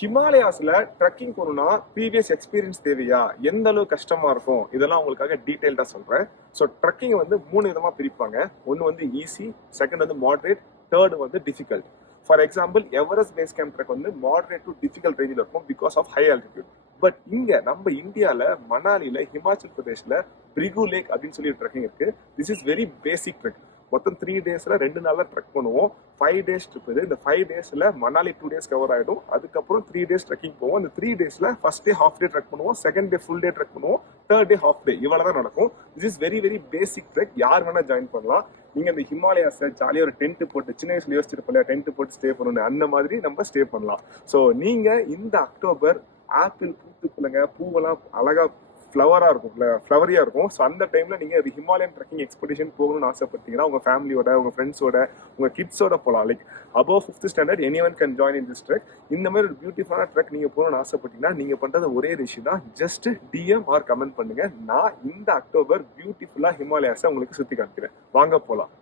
ஹிமாலயாஸ்ல trekking போகணும்னா previous experience தேவையா, எந்த அளவு கஷ்டமா இருக்கும், இதெல்லாம் உங்களுக்காக டீடைல்டா சொல்றேன். ஸோ ட்ரெக்கிங் வந்து 3 விதமா பிரிப்பாங்க. ஒன்னு வந்து ஈஸி, செகண்ட் வந்து மாடரேட், தேர்ட் வந்து difficult. For example Everest base camp trek வந்து மாடரேட் டு டிஃபிகல்ட் ரேஞ்சில் இருக்கும் because of high altitude. But இங்க நம்ம இந்தியால மணாலில ஹிமாச்சல் பிரதேஷ்ல பிரிகு லேக் அப்படின்னு சொல்லி ட்ரெக்கிங் இருக்கு. This is very basic trek. மொத்தம் 3 டேஸ்ல 2 நாள்ல ட்ரெக் பண்ணுவோம். 5 டேஸ் ட்ரிப் இது. இந்த 5 டேஸ்ல மணாலி 2 டேஸ் கவர் ஆயிடும். அதுக்கப்புறம் 3 டேஸ் ட்ரெக்கிங் போவோம். அந்த 3 டேஸ்ல first day half day trek பண்ணுவோம், second day full day trek பண்ணுவோம், தேர்ட் டே ஹாஃப் டே. இவ்வளவுதான் நடக்கும். This is very very basic trek. யார் வேணா ஜாயின் பண்ணலாம். நீங்க இந்த ஹிமாலயாஸ்ல ஜாலியா ஒரு டென்ட் போட்டு, சின்ன வயசுல யோசிச்சிருப்போம் டென்ட் போட்டு ஸ்டே பண்ணணும், அந்த மாதிரி நம்ம ஸ்டே பண்ணலாம். ஸோ நீங்க இந்த அக்டோபர் ஆப்பிள் பூத்துக்குள்ளங்க, பூவெல்லாம் அழகா ஃப்ளவரியா இருக்கும். ஸோ அந்த டைம்ல நீங்க ஹிமாலயன் ட்ரெக்கிங் எக்ஸ்பெடிஷன் போகணும்னு ஆசைப்பட்டீங்கன்னா உங்க ஃபேமிலியோட, உங்க ஃப்ரெண்ட்ஸோட, உங்க கிட்ஸோட போகலாம். Like above 5th standard anyone can join in this trek. இந்த மாதிரி ஒரு பியூட்டிஃபுல்லான ட்ரெக் நீங்க போகணும்னு ஆசைப்பட்டீங்கன்னா நீங்க பண்றது ஒரே விஷயம் தான், ஜஸ்ட் டிஎம் ஆர் கமெண்ட் பண்ணுங்க. நான் இந்த அக்டோபர் பியூட்டிஃபுல்லா ஹிமாலயாஸை உங்களுக்கு சுத்தி காமிக்கிறேன். வாங்க போலாம்.